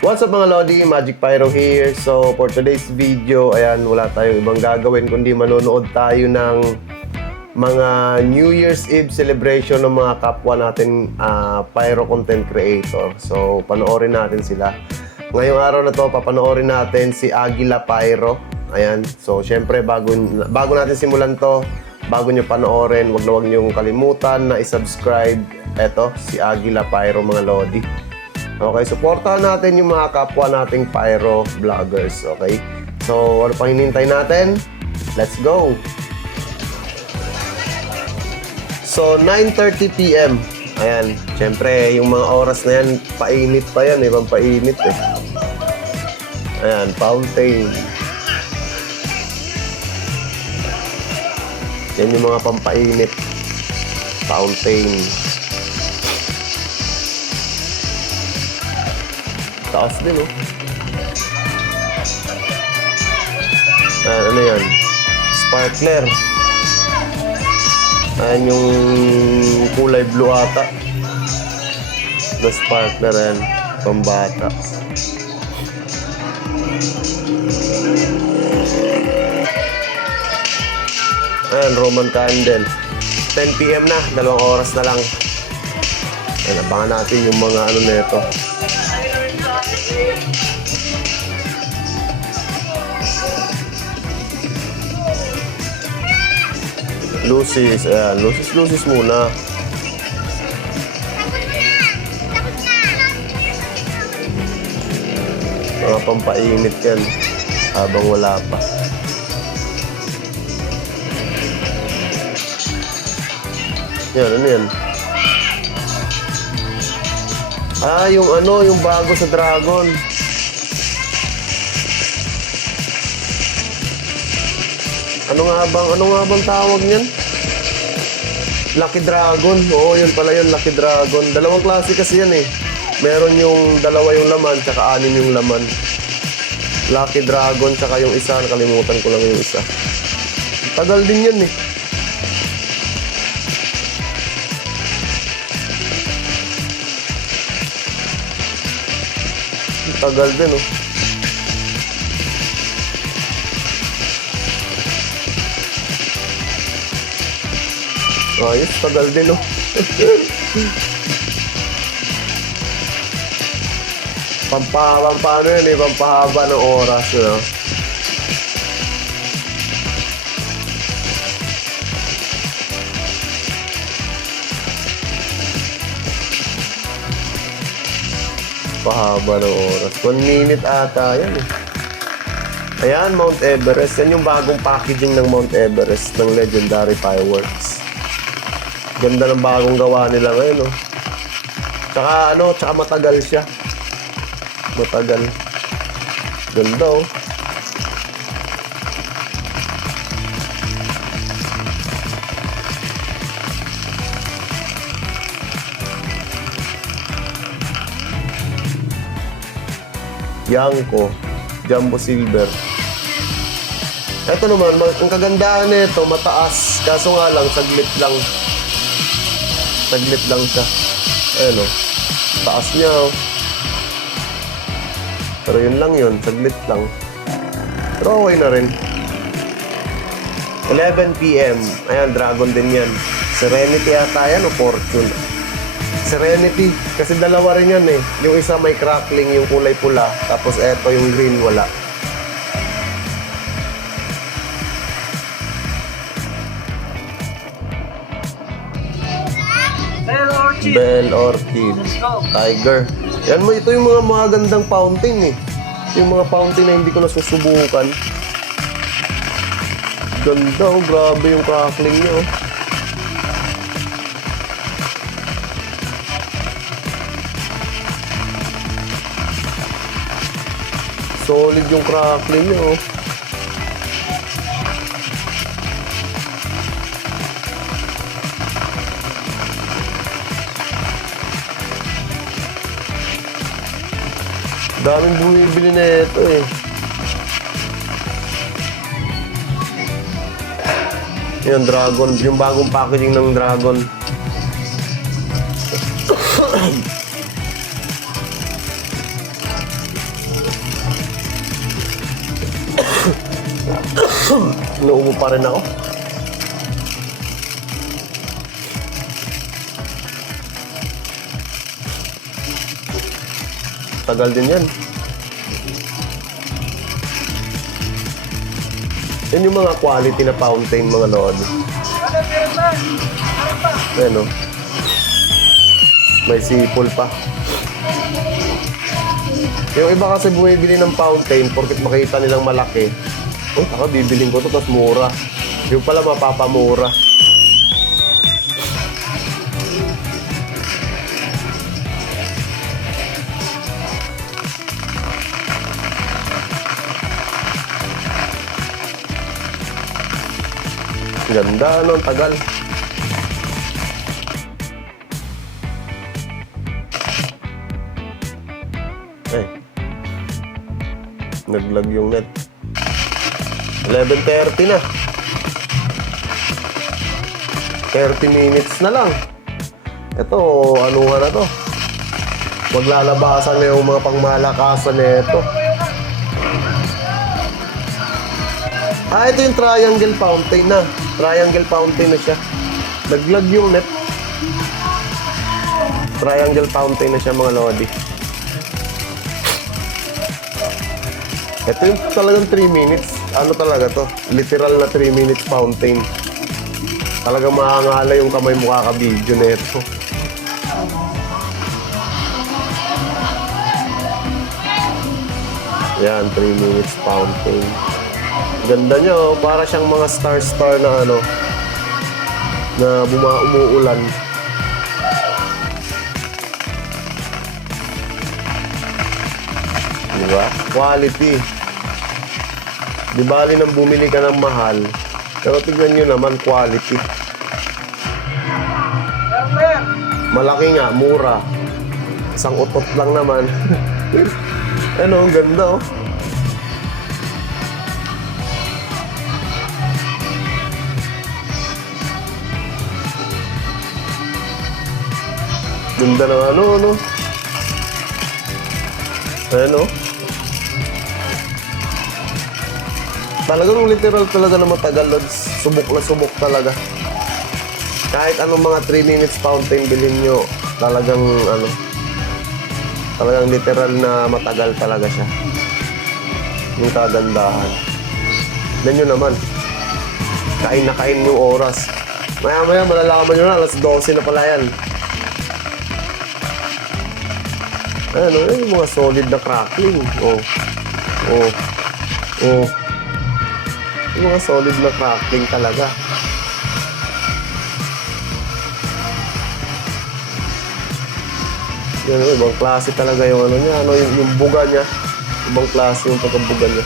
What's up mga Lodi? Magic Pyro here. So for today's video, ayan, wala tayong ibang gagawin kundi manonood tayo ng mga New Year's Eve celebration ng mga kapwa natin Pyro content creator. So panoorin natin sila. Ngayong araw na to, papanoorin natin si Aguila Pyro. Ayan, so syempre bago natin simulan to, bago nyo panoorin, wag nyo kalimutan na i-subscribe. Eto, si Aguila Pyro mga Lodi. Okay, supportahan natin yung mga kapwa nating Pyro vloggers, okay? So, ano pang hinihintay natin? Let's go! So, 9:30 PM. Ayan, syempre, yung mga oras na yan, painit pa yan, ibang painit eh. Ayan, fountain. Yan yung mga pampainit. Fountain. Taas din, oh. Ano yan? Sparkler. Ayan yung kulay blue ata. Na sparkler yan. Pambata. Ayan, Roman candle. 10 PM na. 2 oras na lang. Ayan, abangan natin yung mga ano na ito. Lucis, ayan. Lucis muna. Mga pampainit yan. Habang wala pa. Yan, ano yan? Yung ano, yung bago sa Dragon. Ano nga bang tawag niyan? Lucky Dragon. Oo, yun pala yun, Lucky Dragon. Dalawang klase kasi yan eh. Meron yung dalawa yung laman, tsaka 6 yung laman. Lucky Dragon, tsaka yung isa, nakalimutan ko lang yung isa. Tagal din yan eh. Tagal din, oh. Ayos, tagal din, oh. Pampano yun, eh. Pampahaba ng oras, no? Pahaba ng oras. 1 minute ata yan eh. Ayan, Mount Everest. Yan yung bagong packaging ng Mount Everest ng Legendary Fireworks. Ganda ng bagong gawa nila ngayon, oh. Tsaka matagal siya. Matagal. Ganda, oh. Yanko, Jumbo Silver. Ito naman, ang kagandahan nito, mataas. Kaso nga lang, saglit lang. Saglit lang siya. Ayan, oh. Taas niya, oh. Pero yun lang yun, saglit lang. Pero okay na rin. 11 PM. Ayan, Dragon din yan. Serenity ata yan o Fortune? Serenity. Kasi dalawa rin yan eh. Yung isa may crackling, yung kulay pula. Tapos eto yung green, wala. Bell Orchid. Tiger. Yan mo, ito yung mga magandang fountain eh. Yung mga fountain na hindi ko nasusubukan. Ganda, oh. Grabe yung crackling niya, oh. Solid yung crackling niya, oh. Daming bumibili na ito eh. Yan, Dragon. Yung bagong packaging ng Dragon. Inuubo pa rin ako. Tagal din yan. Yan yung mga quality na fountain, mga lord. Ayan o. May sipol pa. Yung iba kasi bumibili ng fountain porket makita nilang malaki. Oh, taka, bibiling ko to, tapos mura. Yung pala mapapamura. Ganda, ano, ang tagal. Eh, naglag yung net. 11:30 na. 30 minutes na lang. Ito, ano nga na to? Maglalabasan na yung mga pangmalakasan na ito. Ah, ito yung triangle fountain na. Triangle fountain na siya. Naglag yung net. Triangle fountain na siya, mga lodi. Ito yung talagang 3 minutes. Ano talaga to? Literal na 3 minutes fountain. Talagang makangala yung kamay mo kakabidyo na ito. Yan, 3 minutes fountain. Ganda niya, oh. Para siyang mga star-star na ano, na umuulan. Diba? Quality. Di bali nang bumili ka ng mahal, pero tignan nyo naman, quality. Malaki nga, mura. Isang utot lang naman. Ano, ang ganda, oh. Ganda na ano. Ano? Talagang literal talaga na matagal. Subok talaga. Kahit anong mga 3 minutes fountain bilhin nyo, talagang ano, talagang literal na matagal talaga siya. Yung kagandahan. Tignan nyo naman. Kain na kain yung oras. Maya malalaman nyo na, alas 12 na pala yan. Ano, yung mga solid na crackling. Oh. Yung mga solid na crackling talaga. Yan, ibang klase talaga yung ano niya, ano, yung buga niya. Ibang klase yung pagkabuga niya.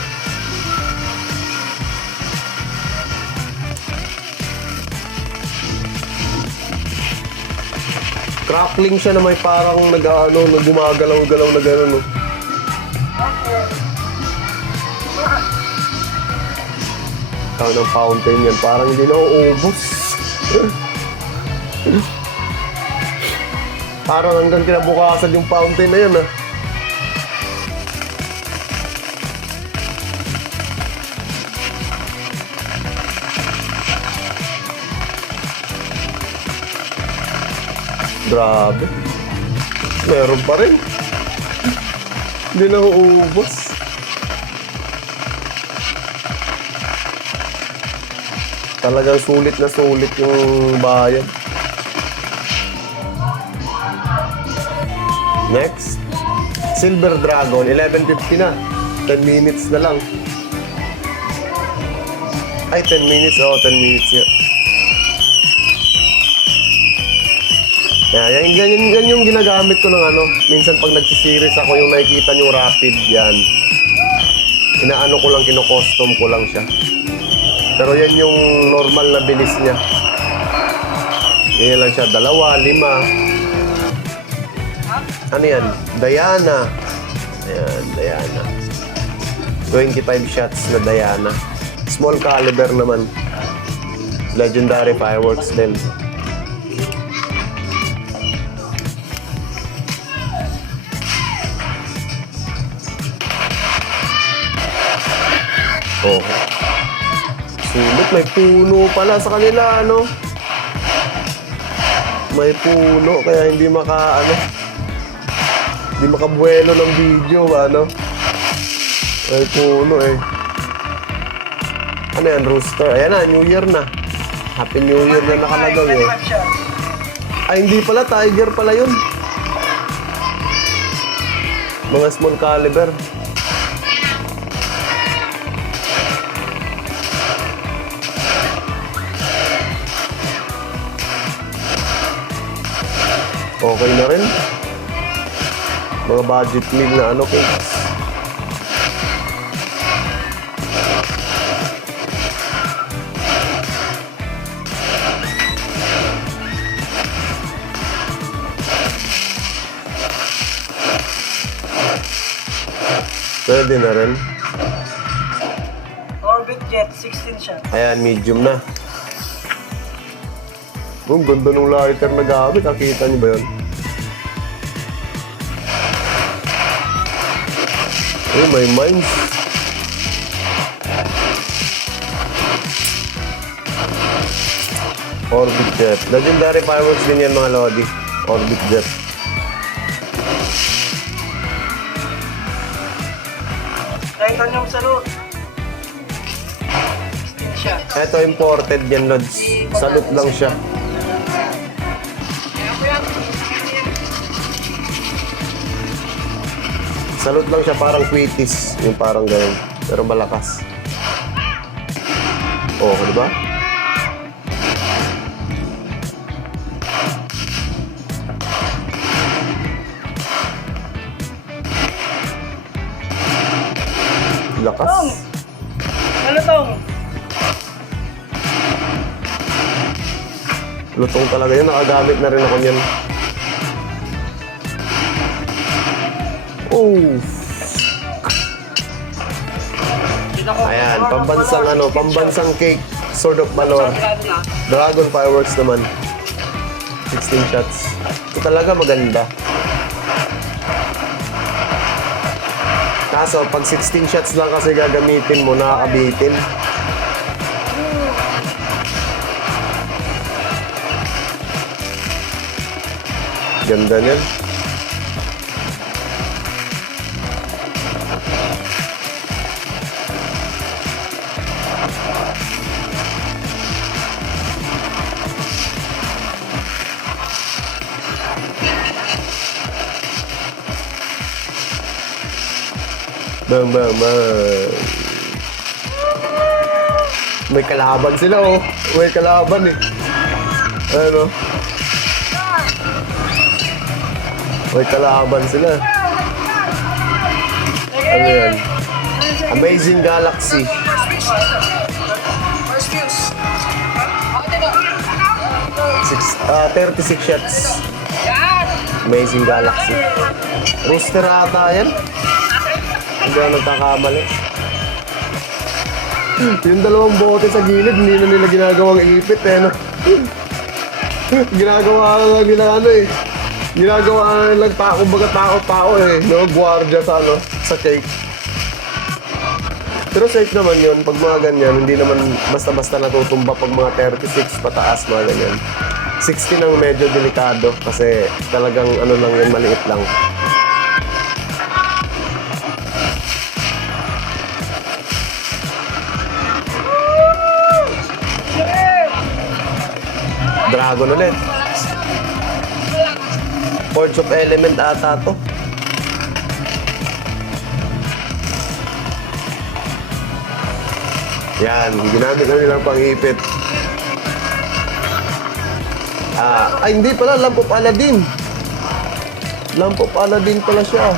Crackling siya na may parang gumagalaw-galaw na gano'n, no? Tawag ng fountain yan, parang hindi na uubos. Parang hanggang kinabukasan yung fountain na yun, ah. Grabe. Meron pa rin. Hindi na uubos. Talagang sulit na sulit yung bayan. Next. Silver Dragon. 11:50 na. 10 minutes na lang. Ay, 10 minutes. Oo, 10 minutes yan. Yan yung ginagamit ko ng ano. Minsan pag nagsisiris ako, yung nakikita nyo rapid, yan. Inaano ko lang, kino-custom ko lang siya. Pero yan yung normal na bilis niya. Yan lang siya, 2, 5. Ano yan? Diana. Ayan, Diana. 25 shots na Diana. Small caliber naman. Legendary fireworks din. Oh. At may puno pala sa kanila, ano? May puno, kaya hindi hindi makabuelo ng video, ano? May puno eh. Ano yan, rooster? Ayan na, New Year na. Happy New Year na nakalagaw eh. Ay, hindi pala, tiger pala yun. Mga small caliber. Okay na rin. Mga budget meal na ano, cakes. Pwede na rin. Orbit Jet, 16 siya. Ayan, medium na. Ang ganda ng lighter na gamit. Nakita niyo ba yun? Ay, may mines. Orbit Jet. Legendary fireworks din yan mga Lodi. Orbit Jet. Titanium salute. 16 siya. Ito imported yan, Lods. Salute lang siya. Salute lang siya, parang quitis. Yung parang ganun. Pero malakas. Oh, di ba? Lakas. Ano tong? Lutong talaga yan. Nakagamit na rin ako niyan. Oh. Ayan, pambansang cake. Sword of Manor. Dragon fireworks naman. 16 shots. Ito talaga maganda. Kaso, pag 16 shots lang kasi gagamitin mo, nakakabitin. Ganda niyan. Bang, bang, bang. May kalaban sila, oh. May kalaban, eh. Ano? May kalaban sila. Ano yan? Amazing Galaxy. 36 shots. Amazing Galaxy. Rooster ata yan. Hindi ako nagkakamali. Yung dalawang bote sa gilid, hindi na nila ginagawang ipit eh, no? Ginagawa lang nila ano eh. Ginagawa lang kumbaga tao eh, no? Guardia sa ano, sa cake. Pero safe naman yun, pag mga ganyan, hindi naman basta-basta natutumba pag mga 36 pataas, mga ganyan. 16 ang medyo delikado kasi talagang ano lang yun, maliit lang. Dragon ulit. Forge of Element ata to. Yan, ginamit na nilang pang-ipit. Ay hindi pala, Lamp of Aladdin. Lamp of Aladdin pala siya.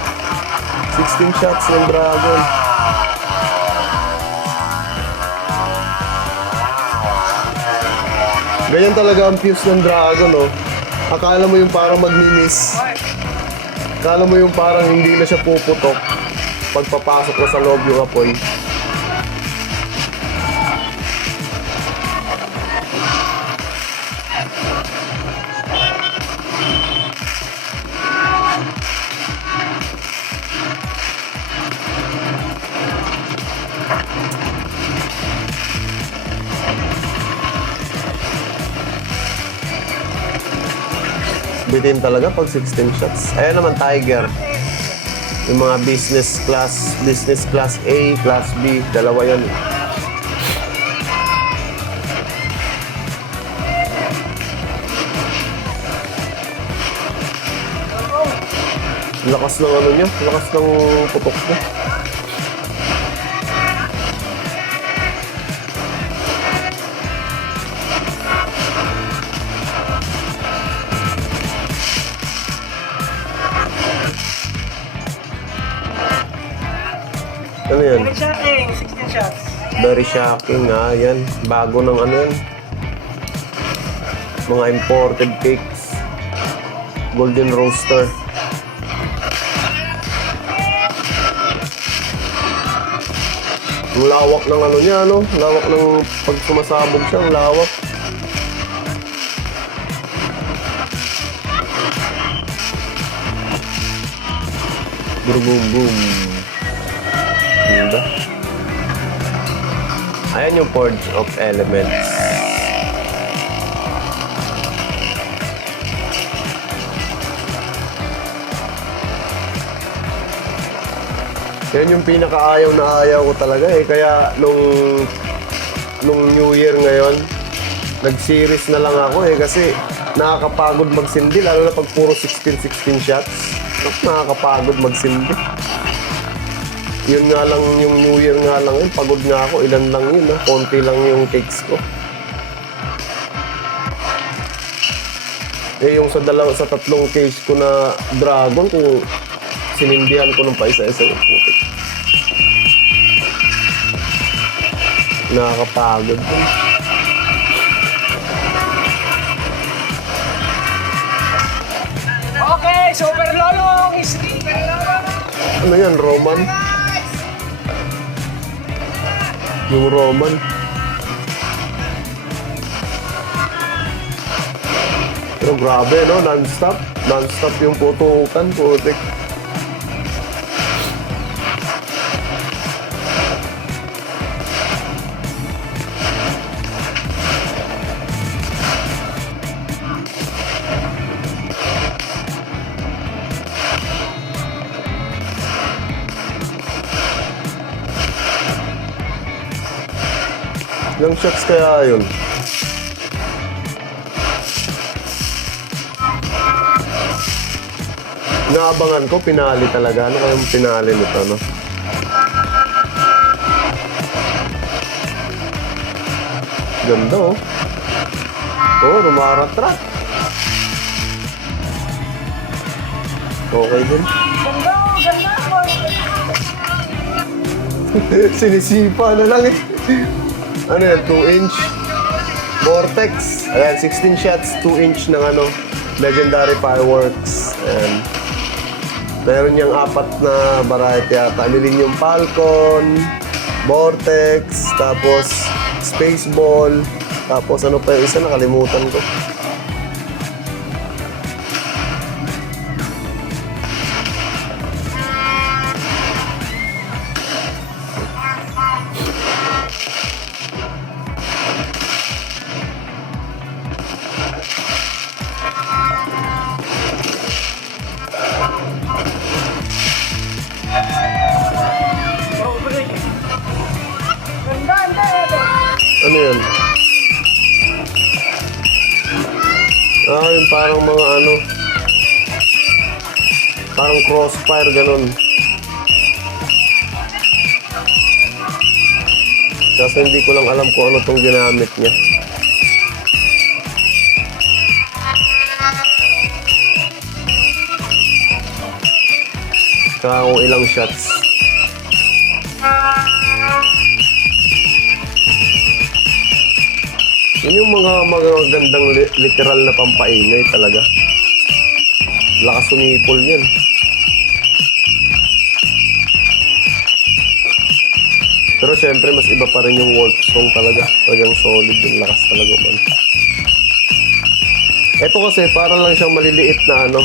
16 shots ng dragon. Ganyan talaga ang fuse ng dragon, oh. Akala mo yung parang magninis. Akala mo yung parang hindi na siya puputok pagpapasok na sa loob yung apoy. Bitin talaga pag 16 shots. Ayan naman, Tiger. Yung mga business class A, class B, dalawa yun. Lakas ng ano niya, lakas ng putok niya. Ano yan? Very shocking, 16 shots. Very shocking ha, yan. Bago ng ano yan. Mga imported cakes. Golden roaster. Ang lawak ng ano niya, ano? Lawak ng pag sumasabog siya, ang lawak. Boom, boom, boom. Ganda. Ayan yung Forge of Elements. Yan yung pinakaayaw na ayaw ko talaga eh. Kaya nung New Year ngayon, nag-series na lang ako eh. Kasi nakakapagod magsindi, lalo na pag puro 16 shots. Nakakapagod magsindi. Yun nga lang, yung New Year nga lang yun, pagod nga ako. Ilan lang yun ha, konti lang yung cakes ko. Eh yung sa tatlong case ko na dragon, kung sinindihan ko ng paisa-isa yung putik. Nakakapagod din. Okay, Super Lolong is Ano yan, Roman? Yung Roman. Pero grabe, no? Non-stop. Non-stop yung putukan, putik. Ilang shots kaya yun? Inaabangan ko, pinali talaga. Ano kayong pinali nito, no? Ganda, oh. Oh, rumaratrat. Okay din. ganda, ganda. Sinisipa na lang eh. Ano yan, 2-inch Vortex. Ayan, 16 shots, 2-inch ng ano, Legendary Fireworks. Ayan. Meron niyang 4 na variety yata. Alilin yung Falcon, Vortex, tapos Space Ball, tapos ano pa yung isa, nakalimutan ko. Ganda, ganda. Ano yan? Ah, yung parang mga ano, parang crossfire, ganun. Kasi hindi ko lang alam kung ano tong ginamit niya. Saka kung ilang shots. Yun yung mga magagandang literal na pampaingay talaga. Lakas sumipol yan. Pero syempre, mas iba pa rin yung Wolf Song talaga. Talagang solid yung lakas talaga man. Ito kasi parang lang siyang maliliit na ano,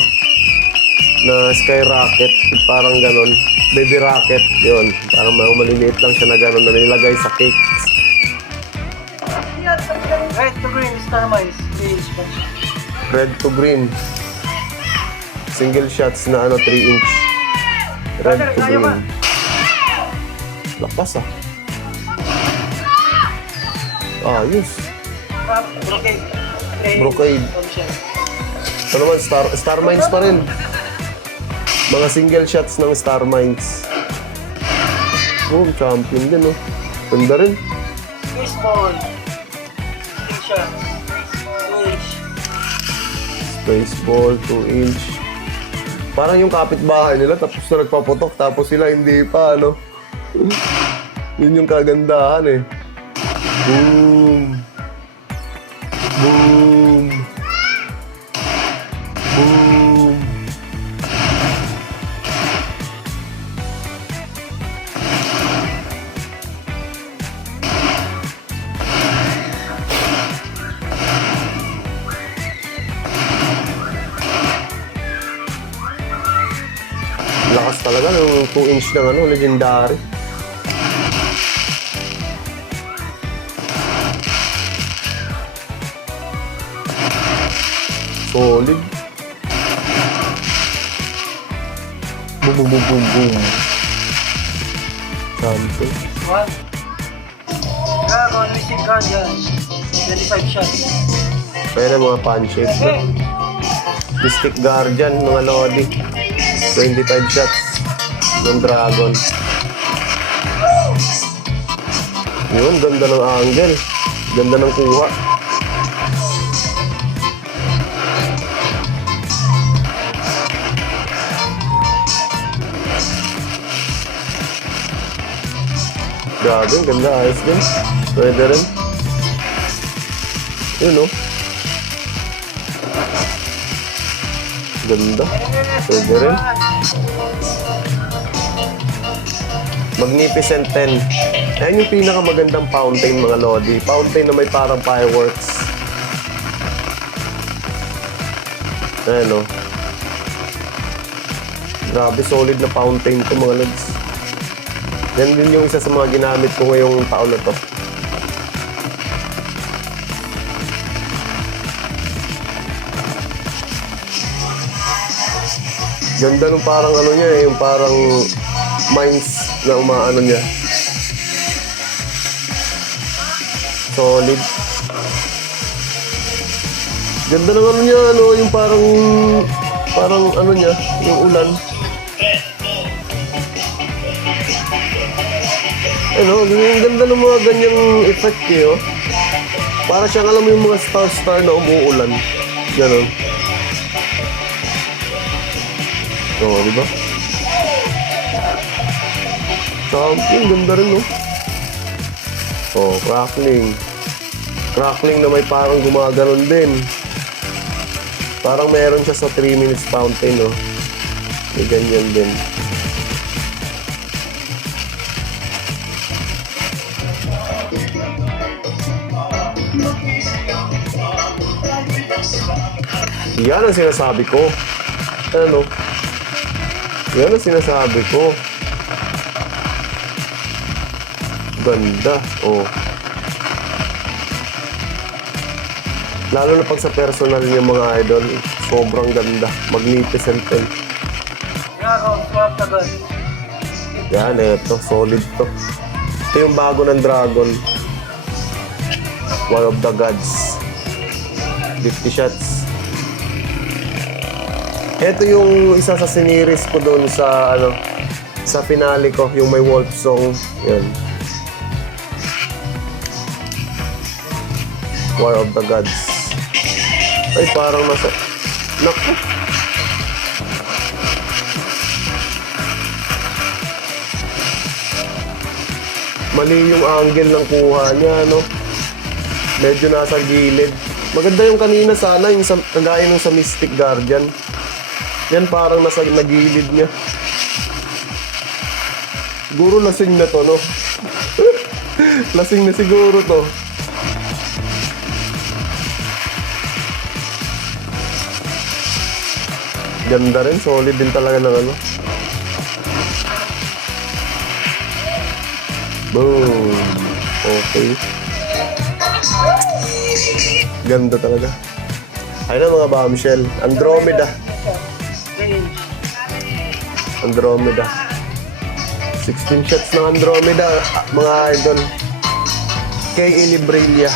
na skyrocket. Parang ganon. Baby rocket. Yun. Parang maliliit lang siya na ganon na nilagay sa cakes. Red to green, Star Mines. Please, Red to green. Single shots na 3-inch. Red Brother, to kaya ba? green. Lakas Ayos. Brocade. Brocade. Ano naman, Star Mines pa rin. Mga single shots ng Star Mines. Oh, champion din, oh. Ganda rin. Baseball. Station. 2-inch. Baseball, 2-inch. Parang yung kapitbahay nila, tapos na nagpaputok, tapos sila hindi pa, Yun yung kagandahan, eh. Boom. Boom. Boom. Lakas talaga ng 2-inch ng legendary. Solid. Boom, boom, boom, boom, boom. Champion. 1. Dragon, Mystic Guardian. 25 shots. Pwede mga punch-shape na. Mystic Guardian, mga Lodi. 25 shots ng Dragon. Yun, ganda ng angle. Ganda ng kuha. Grabe, ganda. Ayos din. Pwede rin. Yun, Ganda. Pwede rin. Magnificent 10. Ayan yung pinakamagandang fountain, mga Lodi. Fountain na may parang fireworks. Ayan, Grabe, solid na fountain to, mga Lods. Yan din yung isa sa mga ginamit ko ngayong taon na to. Ganda nung parang niya, yung parang mines na umaano niya. Solid. Ganda ng niya, yung parang niya, yung ulan. Ang ganda ng mga ganyang effect Para siyang alam mo yung mga star na umuulan. Ganon. Di ba? Champion, ganda rin, crackling. Crackling na may parang gumaganon din. Parang meron siya sa 3 minutes fountain, May ganyan din. Yan ang sinasabi ko. Yan ang sinasabi ko. Ganda. Lalo na pag sa personal niya, mga idol, sobrang ganda. Magnificent 10. Dragon, swap the gun. Yan, ito. Solid to. Ito yung bago ng Dragon. One of the gods. 50 shots. Ito yung isa sa siniris ko doon sa sa finale ko, yung may Wolf Song. Yan. War of the Gods. Ay, parang nasa... Naku! Mali yung angle ng kuha niya, Medyo nasa gilid. Maganda yung kanina sana, yung kagaya nung sa Mystic Guardian. Yan parang nasa nagilid niya. Siguro lasing na to, Lasing na siguro to. Ganda rin, solid din talaga ng Boom. Okay. Ganda talaga. Ayun na mga bombshell. Andromeda. Andromeda. 16 shots ng Andromeda, mga idol. Kay Ilibrilla.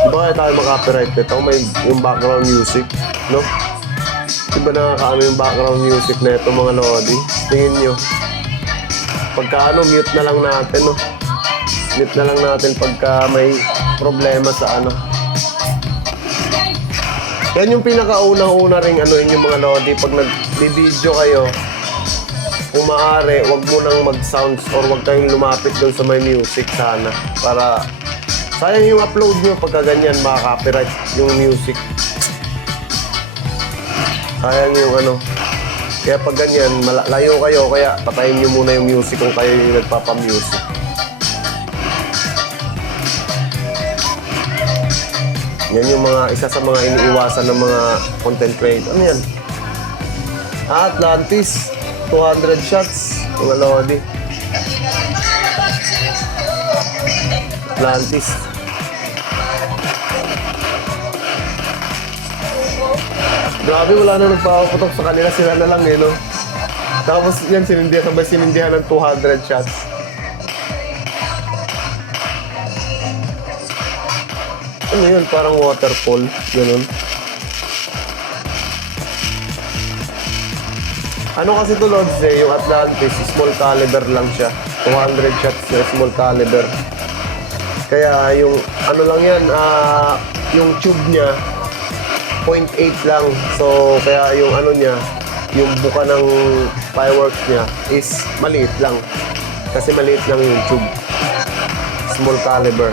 Di ba kaya tayo makapiright nito? May yung background music, no? Di ba nakakaano yung background music na ito, mga lodi? Tingin nyo. Pagka ano, mute na lang natin, no? Mute na lang natin pagka may problema sa ano. Yan yung pinakaunang-una ring ano yun yung mga lodi. Pag nag-video kayo, kung maaari, wag mo nang mag-sounds or wag kayong lumapit dun sa may music sana. Para sayang yung upload nyo pagka ganyan, makaka-copyright yung music. Sayang yung ano. Kaya pag ganyan, layo kayo, kaya patayin nyo muna yung music kung kayo yung nagpapa-music. Yan yung mga, isa sa mga iniiwasan ng mga content creator. Ano yan? Atlantis. 200 shots. Mga lodi. Atlantis. Grabe, wala na nagpapaputok sa kanila. Sila na lang eh, no? Tapos yan, sabay sinindihan ng 200 shots. Ano yun? Parang waterfall. Ganun. Ano kasi to, Lods, eh? Yung Atlantis, small caliber lang siya. 200 shots na small caliber. Kaya yung, ano lang yan, yung tube niya, 0.8 lang. So, kaya yung ano niya, yung buka ng fireworks niya is maliit lang. Kasi maliit lang yung tube. Small caliber.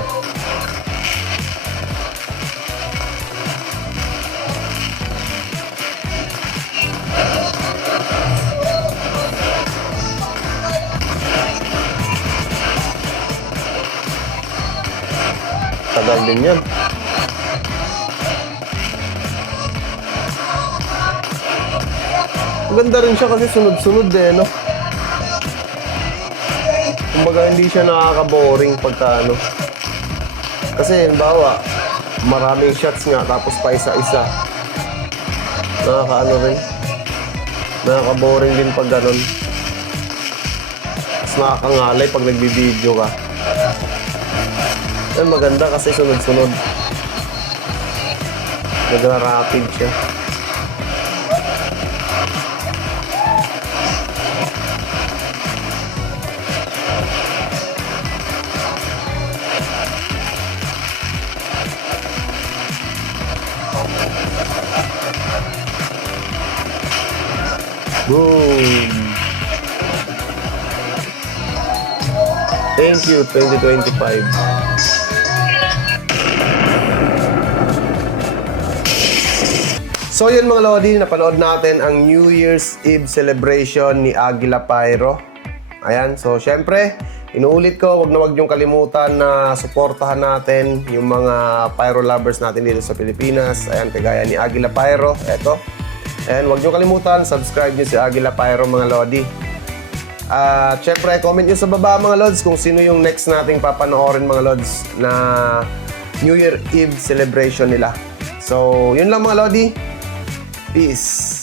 Tagal din yan. Maganda rin siya kasi sunod-sunod eh, no? Kumbaga hindi siya nakaka-boring pagka ano. Kasi halimbawa, maraming shots nga tapos pa isa-isa. Nakaka-ano rin. Nakaka-boring din pag ganun. Mas nakakangalay pag nagbibideo ka. Yan maganda kasi sunod-sunod. Nagra-rapid siya. Boom! Thank you, 2025. So yun mga lodi, napanood natin ang New Year's Eve celebration ni Aguila Pyro. Ayan, so syempre, inuulit ko, wag niyong kalimutan na suportahan natin yung mga pyro lovers natin dito sa Pilipinas. Ayan, kagaya ni Aguila Pyro, eto. Ayan, wag niyong kalimutan, subscribe niyo si Aguila Pyro mga lodi. At syempre, comment niyo sa baba mga lods kung sino yung next nating papanoorin mga lods na New Year Eve celebration nila. So, yun lang mga lodi. Peace.